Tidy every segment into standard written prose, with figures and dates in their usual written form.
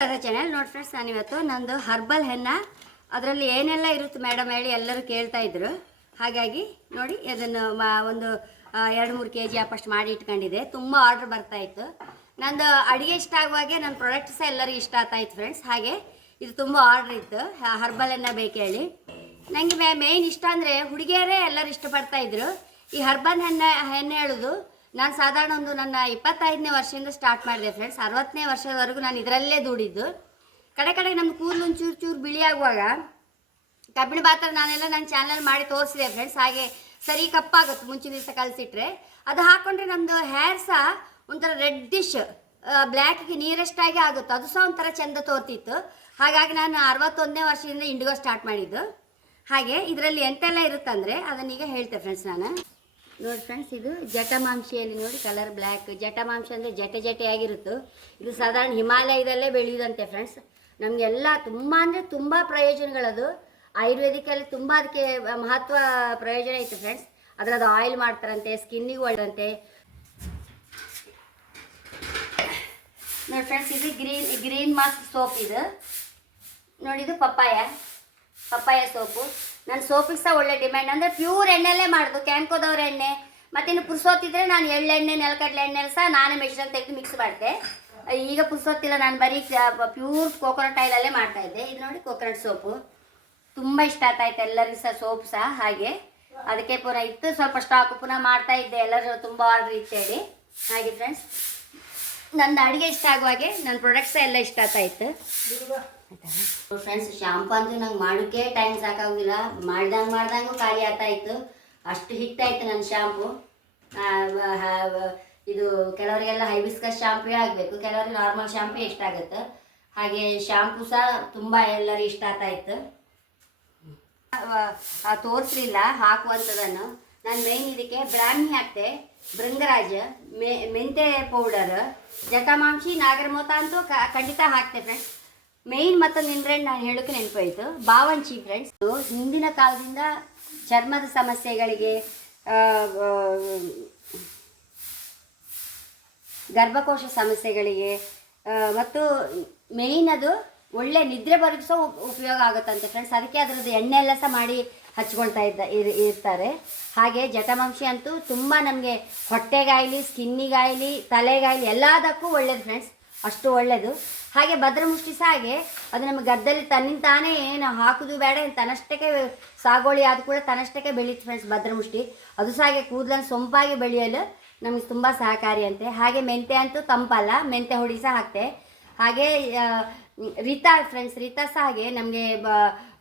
Channel ನೋಡಿ friends, ನಾನಿವತ್ತು ನಂದು ಹರ್ಬಲ್ ಹೆನ್ನ ಅದರಲ್ಲಿ ಏನೆಲ್ಲ ಇರುತ್ತೆ ಮೇಡಮ್ ಹೇಳಿ ಎಲ್ಲರೂ ಕೇಳ್ತಾ ಇದ್ರು. ಹಾಗಾಗಿ ನೋಡಿ ಅದನ್ನು ಒಂದು 2-3 kg ಅಪ್ಪಷ್ಟು ಮಾಡಿ ಇಟ್ಕೊಂಡಿದ್ದೆ. ತುಂಬ ಆರ್ಡ್ರ್ ಬರ್ತಾಯಿತ್ತು. ನಂದು ಅಡುಗೆ ಇಷ್ಟ ಆಗುವಾಗೆ ನನ್ನ ಪ್ರಾಡಕ್ಟ್ ಸಹ ಎಲ್ಲರಿಗೂ ಇಷ್ಟ ಆಗ್ತಾಯಿತ್ತು ಫ್ರೆಂಡ್ಸ್. ಹಾಗೆ ಇದು ತುಂಬ ಆರ್ಡ್ರ್ ಇತ್ತು, ಹರ್ಬಲ್ ಹೆನ್ನ ಬೇಕು ಹೇಳಿ. ನನಗೆ ಮೇಯ್ನ್ ಇಷ್ಟ ಅಂದರೆ ಹುಡುಗಿಯರೇ ಎಲ್ಲರೂ ಇಷ್ಟಪಡ್ತಾಯಿದ್ರು ಈ ಹರ್ಬಲ್ ಹೆಣ್ಣೆ ಹೇಳೋದು. ನಾನು ಸಾಧಾರಣ ನನ್ನ 25ನೇ ವರ್ಷದಿಂದ ಸ್ಟಾರ್ಟ್ ಮಾಡಿದೆ ಫ್ರೆಂಡ್ಸ್. 60ನೇ ವರ್ಷದವರೆಗೂ ನಾನು ಇದರಲ್ಲೇ ದುಡಿದ್ದು. ಕಡೆ ನಮ್ಮ ಕೂದಲು ಚೂರು ಬಿಳಿ ಆಗುವಾಗ ಕಬ್ಬಿಣ ಪಾತ್ರ ನಾನೆಲ್ಲ ನನ್ನ ಚಾನಲ್ ಮಾಡಿ ತೋರಿಸಿದೆ ಫ್ರೆಂಡ್ಸ್. ಹಾಗೆ ಸರಿ ಕಪ್ಪಾಗುತ್ತೆ ಮುಂಚಿನ ದಿವಸ ಕಲಸಿಟ್ರೆ. ಅದು ಹಾಕ್ಕೊಂಡ್ರೆ ನಮ್ಮದು ಹೇರ್ ಸಹ ಒಂಥರ ರೆಡ್ಡಿಶ್ ಬ್ಲ್ಯಾಕಿಗೆ ನೀರೆಷ್ಟಾಗಿ ಆಗುತ್ತೆ, ಅದು ಸಹ ಒಂಥರ ಚೆಂದ ತೋರ್ತಿತ್ತು. ಹಾಗಾಗಿ ನಾನು 61ನೇ ವರ್ಷದಿಂದ ಇಂಡಿಗೋ ಸ್ಟಾರ್ಟ್ ಮಾಡಿದ್ದು. ಹಾಗೆ ಇದರಲ್ಲಿ ಎಂತೆಲ್ಲ ಇರುತ್ತಂದರೆ ಅದನ್ನೀಗ ಹೇಳ್ತೆ ಫ್ರೆಂಡ್ಸ್. ನಾನು ನೋಡಿ ಫ್ರೆಂಡ್ಸ್, ಇದು ಜಟಮಾಂಶಿಯಲ್ಲಿ ನೋಡಿ ಕಲರ್ ಬ್ಲ್ಯಾಕ್. ಜಟಮಾಂಶ ಅಂದರೆ ಜಟೆಯಾಗಿರುತ್ತೆ. ಇದು ಸಾಧಾರಣ ಹಿಮಾಲಯದಲ್ಲೇ ಬೆಳೆಯುವುದಂತೆ ಫ್ರೆಂಡ್ಸ್. ನಮಗೆಲ್ಲ ತುಂಬ ಅಂದರೆ ತುಂಬ ಪ್ರಯೋಜನಗಳದು. ಆಯುರ್ವೇದಿಕಲ್ಲಿ ತುಂಬ ಅದಕ್ಕೆ ಮಹತ್ವ ಪ್ರಯೋಜನ ಐತೆ ಫ್ರೆಂಡ್ಸ್. ಅದರದ್ದು ಆಯಿಲ್ ಮಾಡ್ತಾರಂತೆ, ಸ್ಕಿನ್ನಿಗೆ ಒಳ್ಳೆದಂತೆ. ನೋಡಿ ಫ್ರೆಂಡ್ಸ್, ಇದು ಗ್ರೀನ್ ಮಾಸ್ಕ್ ಸೋಪ್. ಇದು ನೋಡಿ, ಇದು ಪಪ್ಪಾಯ ಸೋಪು. ನನ್ನ ಸೋಪಿಗೆ ಸಹ ಒಳ್ಳೆ ಡಿಮ್ಯಾಂಡ್. ಅಂದರೆ ಪ್ಯೂರ್ ಎಣ್ಣೆಲ್ಲೇ ಮಾಡೋದು, ಕ್ಯಾಂಕೋದವ್ರ ಎಣ್ಣೆ. ಮತ್ತಿನ್ನು ಪುರ್ಸೋತಿದ್ರೆ ನಾನು ಎಳ್ಳೆಣ್ಣೆ, ನೆಲಕಡಲೆ ಎಣ್ಣೆ ಸಹ ನಾನೇ ಮೆಷಿನ್ ತೆಗೆದು ಮಿಕ್ಸ್ ಮಾಡಿದೆ. ಈಗ ಪುರ್ಸೋತಿಲ್ಲ, ನಾನು ಬರೀ ಪ್ಯೂರ್ ಕೋಕೋನಟ್ ಆಯಿಲಲ್ಲೇ ಮಾಡ್ತಾಯಿದ್ದೆ. ಇದು ನೋಡಿ ಕೋಕೋನಟ್ ಸೋಪು, ತುಂಬ ಇಷ್ಟ ಆಗ್ತಾಯಿತ್ತು ಎಲ್ಲರಿಗೂ ಸಹ ಸೋಪ್ ಸಹ. ಹಾಗೆ ಅದಕ್ಕೆ ಪುನಃ ಇತ್ತು, ಸ್ವಲ್ಪ ಸ್ಟಾಕ್ ಪುನಃ ಮಾಡ್ತಾಯಿದ್ದೆ, ಎಲ್ಲರೂ ತುಂಬ ಆರ್ಡ್ರ್ ಇತ್ತೇಳಿ. ಹಾಗೆ ಫ್ರೆಂಡ್ಸ್, ನನ್ನ ಅಡುಗೆ ಇಷ್ಟ ಆಗುವಾಗೆ ನನ್ನ ಪ್ರಾಡಕ್ಟ್ಸ್ ಎಲ್ಲ ಇಷ್ಟ ಆಗ್ತಾಯಿತ್ತು ಫ್ರೆಂಡ್ಸ್. ಶಾಂಪು ಅಂತೂ ನಂಗೆ ಮಾಡೋಕ್ಕೆ ಟೈಮ್ ಸಾಕಾಗೋದಿಲ್ಲ. ಮಾಡ್ದಂಗೂ ಖಾಲಿ ಆಗ್ತಾಯಿತ್ತು, ಅಷ್ಟು ಹಿಟ್ಟಾಯಿತು ನನ್ನ ಶಾಂಪು. ಇದು ಕೆಲವರಿಗೆಲ್ಲ ಹೈಬಿಸ್ಕಸ್ ಶಾಂಪೂ ಆಗಬೇಕು, ಕೆಲವರಿಗೆ ನಾರ್ಮಲ್ ಶಾಂಪೂ ಇಷ್ಟ ಆಗುತ್ತೆ. ಹಾಗೆ ಶಾಂಪೂ ಸಹ ತುಂಬ ಎಲ್ಲರೂ ಇಷ್ಟ ಆಗ್ತಾಯಿತ್ತು. ತೋರಿಸಲಿಲ್ಲ ಹಾಕುವಂಥದ್ದನ್ನು. ನಾನು ಮೇಯ್ನ್ ಇದಕ್ಕೆ ಬ್ರಾಹ್ಮಿ ಹಾಕ್ತೆ, ಭೃಂಗರಾಜ, ಮೆಂತೆ ಪೌಡರ್, ಜಟಮಾಂಶಿ, ನಾಗರಮೋತ ಅಂತೂ ಖಂಡಿತ ಹಾಕ್ತೆ ಫ್ರೆಂಡ್ಸ್. ಮೇಯ್ನ್ ಮತ್ತೊಂದು ಇಂಗ್ರೀಡಿಯೆಂಟ್ ನಾನು ಹೇಳೋಕ್ಕೆ ನೆನಪಾಯಿತು, ಬಾವಂಚಿ ಫ್ರೆಂಡ್ಸ್. ಹಿಂದಿನ ಕಾಲದಿಂದ ಚರ್ಮದ ಸಮಸ್ಯೆಗಳಿಗೆ, ಗರ್ಭಕೋಶ ಸಮಸ್ಯೆಗಳಿಗೆ ಮತ್ತು ಮೇಯ್ನ್ ಅದು ಒಳ್ಳೆ ನಿದ್ರೆ ಬರೋದು ಸಹ ಉಪಯೋಗ ಆಗುತ್ತಂತೆ ಫ್ರೆಂಡ್ಸ್. ಅದಕ್ಕೆ ಅದರದ್ದು ಎಣ್ಣೆ ಎಲ್ಲ ಸಹ ಮಾಡಿ ಹಚ್ಕೊಳ್ತಾ ಇರ್ತಾರೆ. ಹಾಗೆ ಜಟಮಾಂಶಿ ಅಂತೂ ತುಂಬ ನಮಗೆ ಹೊಟ್ಟೆಗಾಯ್ಲಿ, ಸ್ಕಿನ್ನಿಗಾಯ್ಲಿ, ತಲೆಗಾಯ್ಲಿ ಎಲ್ಲದಕ್ಕೂ ಒಳ್ಳೇದು ಫ್ರೆಂಡ್ಸ್, ಅಷ್ಟು ಒಳ್ಳೆಯದು. ಹಾಗೆ ಭದ್ರಮುಷ್ಟಿ ಸಹ ಹಾಗೆ, ಅದು ನಮ್ಮ ಗದ್ದಲ್ಲಿ ತನ್ನಿಂತಾನೇ ಏನು ಹಾಕೋದು ಬೇಡ, ತನ್ನಷ್ಟಕ್ಕೆ ಸಾಗೋಳಿ ಆದ ಕೂಡ ತನ್ನಷ್ಟಕ್ಕೆ ಬೆಳೀತು ಫ್ರೆಂಡ್ಸ್ ಭದ್ರಮುಷ್ಟಿ. ಅದು ಸಹ ಹಾಗೆ ಕೂದಲನ್ನು ಸೊಂಪಾಗಿ ಬೆಳೆಯಲು ನಮಗೆ ತುಂಬ ಸಹಕಾರಿ ಅಂತೆ. ಹಾಗೆ ಮೆಂತೆ ಅಂತೂ ತಂಪಲ್ಲ, ಮೆಂತೆ ಹುಡಿ ಸಹ ಹಾಕ್ತೆ. ಹಾಗೆ ರಿತಾ ಫ್ರೆಂಡ್ಸ್, ರಿತಾ ಸಹ ಹಾಗೆ ನಮಗೆ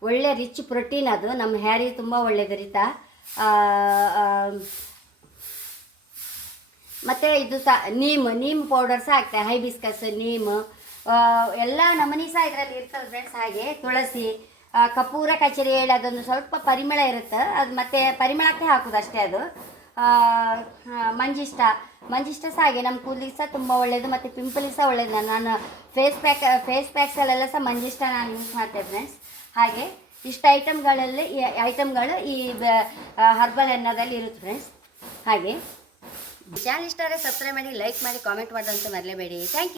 ಒಳ್ಳೆ ರಿಚ್ ಪ್ರೋಟೀನ್, ಅದು ನಮ್ಮ ಹೇರಿಗೆ ತುಂಬ ಒಳ್ಳೆಯದು ರಿತಾ. ಮತ್ತು ಇದು ಸಹ ನೀಮ್ ಪೌಡರ್ ಸಹ ಹಾಕ್ತೆ, ಹೈಬಿಸ್ಕಸ್, ನೀಮ್ ಎಲ್ಲ ನಮೂನಿ ಸಹ ಇದರಲ್ಲಿ ಇರ್ತದೆ ಫ್ರೆಂಡ್ಸ್. ಹಾಗೆ ತುಳಸಿ, ಕಪೂರ ಕಚೇರಿ ಹೇಳಿ ಅದೊಂದು ಸ್ವಲ್ಪ ಪರಿಮಳ ಇರುತ್ತೆ, ಅದು ಮತ್ತೆ ಪರಿಮಳಕ್ಕೆ ಹಾಕೋದು ಅಷ್ಟೇ. ಅದು ಮಂಜಿಷ್ಟ ಸಹ ಹಾಗೆ ನಮ್ಮ ಕೂದಲಿಗೆ ಸಹ ತುಂಬ ಒಳ್ಳೆಯದು, ಮತ್ತು ಪಿಂಪಲಿಗೆ ಸಹ ಒಳ್ಳೆಯದು. ನಾನು ಫೇಸ್ ಪ್ಯಾಕ್ಸಲ್ಲೆಲ್ಲ ಸಹ ಮಂಜಿಷ್ಟ ನಾನು ಯೂಸ್ ಮಾಡ್ತೇನೆ ಫ್ರೆಂಡ್ಸ್. ಹಾಗೆ ಇಷ್ಟು ಐಟಮ್ಗಳು ಈ ಹರ್ಬಲ್ ಹೆನ್ನದಲ್ಲಿ ಇರುತ್ತೆ ಫ್ರೆಂಡ್ಸ್. ಹಾಗೆ ಚಾನಲ್ ಇಷ್ಟ ಆದರೆ ಸಬ್ಸ್ಕ್ರೈಬ್ ಮಾಡಿ, ಲೈಕ್ ಮಾಡಿ, ಕಾಮೆಂಟ್ ಮಾಡೋದಂತ ಮರಲೇಬೇಡಿ. Thank you.